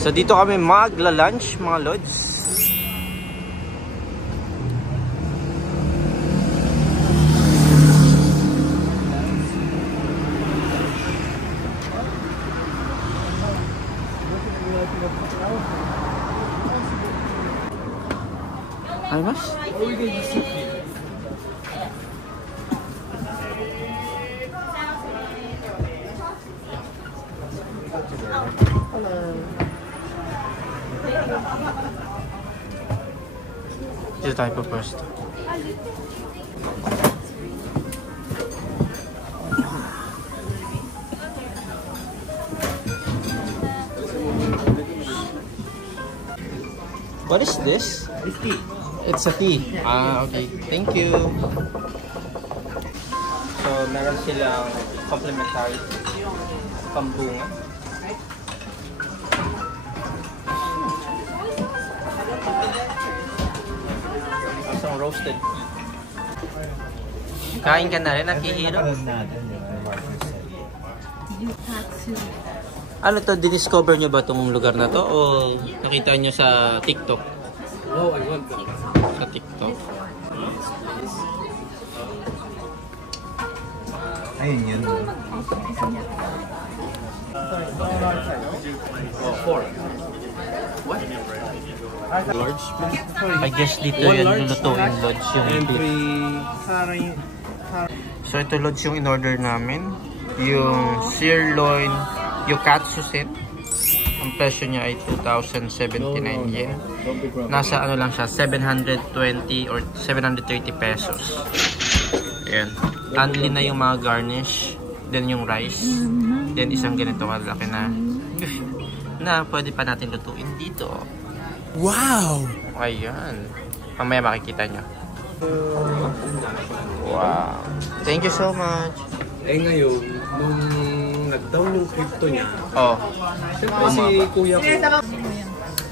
So dito kami magla-lunch mga lods. Ay mas? Dito tayo pa first. What is this? It's tea. It's a tea. Ah, okay. Thank you. So, meron silang complimentary pambunga. Asang roasted. Kain ka na rin, nakihiro? Ano to, diniscover nyo ba itong lugar na to? O nakita nyo sa TikTok? Oh, I want that. Sa TikTok. Ayun yun. Oh, 4. What? Large? I guess dito yun lulutuin, Lods, yung beef. So ito, Lods, yung in-order namin. Yung sirloin yukatsu set. Ang presyo niya ay 2,079 yen. Nasa ano lang siya, 720 or 730 pesos. Ayan. Only na yung mga garnish. Then yung rice. Then isang ganito kalaki na pwede pa natin lutuin dito. Wow! Ayan. Mamaya makikita nyo. Wow. Thank you so much. Eh ngayon, nung nag-down yung crypto niya, Oh. siyempre si kuya ko,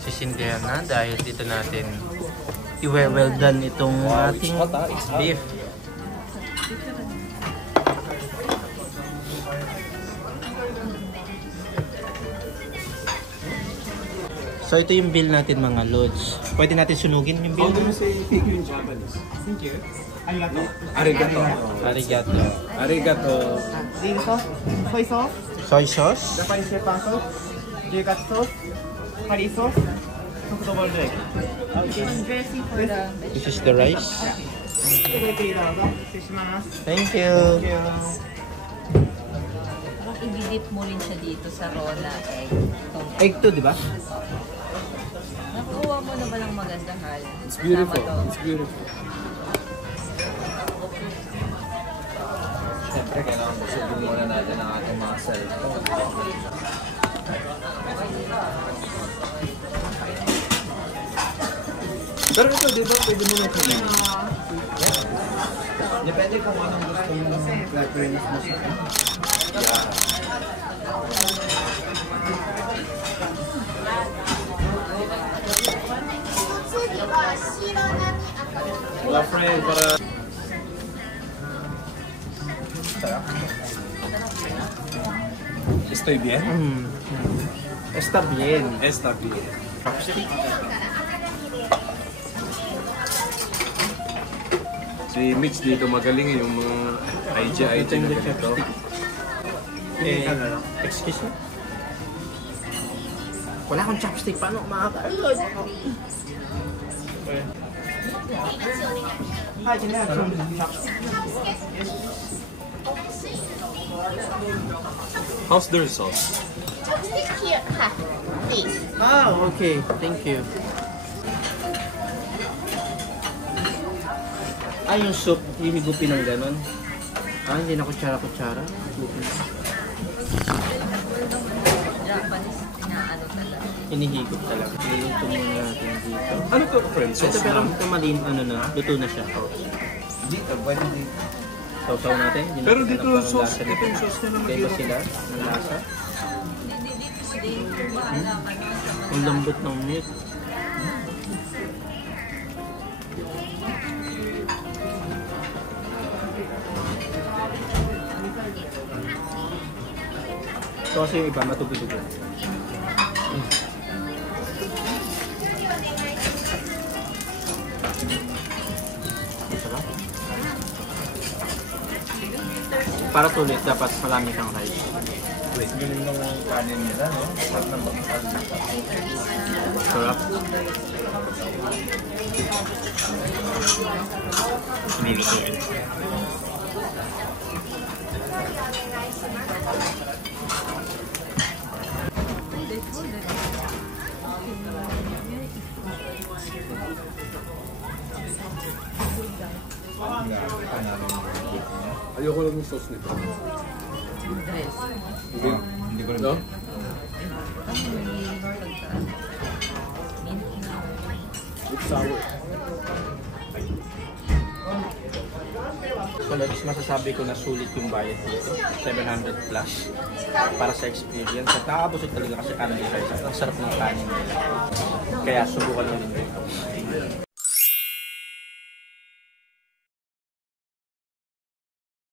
Sisindihan na dahil dito natin i-well done itong ating beef. So ito yung bill natin mga lods. Pwede natin sunugin yung bill. how do you say thank you in Japanese? Thank you. Arigato. Arigato. Arigato. Soy sauce, Soy sauce. Japanese pepper sauce, yukatsu sauce, curry sauce, soft-boiled egg. Dressing for the This is the rice. Thank you. parang i-dip mo rin siya dito sa raw na egg. Egg to, di ba? Nakuha mo na ba ng maganda, Hal? It's beautiful. Kasama to. It's beautiful. Siyempre, kailangan busugin muna natin ang ating mga cellphone. Pero ito, di ba, pwede mo na ito. Depende kung anong gusto mong preference mo siya. Wala, friend, para... Estoy bien? Está bien. Está bien. Si Mitch dito magaling yung mga IG na ganito. Excuse me? Wala akong chopstick. Paano makaka-alod? How's their sauce? Ah, okay. Thank you. Ah, yung soup, hinigupin ng ganon. Ah, hindi na kutsara-kutsara. Japanese, inaano talaga. Hinihigop talaga. Niluluto muna natin dito. Ano to, friend? Ito Sauce pero lang? ito malin, ano na, luto na siya. Dito, pwede dito. Sausaw natin. Yun Pero ang dito parang sauce, lasa ito yung sauce niya naman. Kaya ba sila? Ang lasa? Hindi, bahala ka na sa mga... Ang lambot ng meat. So kasi yung iba matubig-tubig. Para tulit, dapat marami kang rice. Galing ng kanin nila, no? Sarap ng bakal. Sarap. Nilulutuin. Ayoko lang yung sauce nito. Dress. Hindi ko rin. No? It's sour. So, Lods, masasabi ko na sulit yung bayad dito. 700 plus para sa experience. At nakakabusog talaga kasi kanin rice. Ang sarap ng kanin nila. Kaya subukan nyo din dito.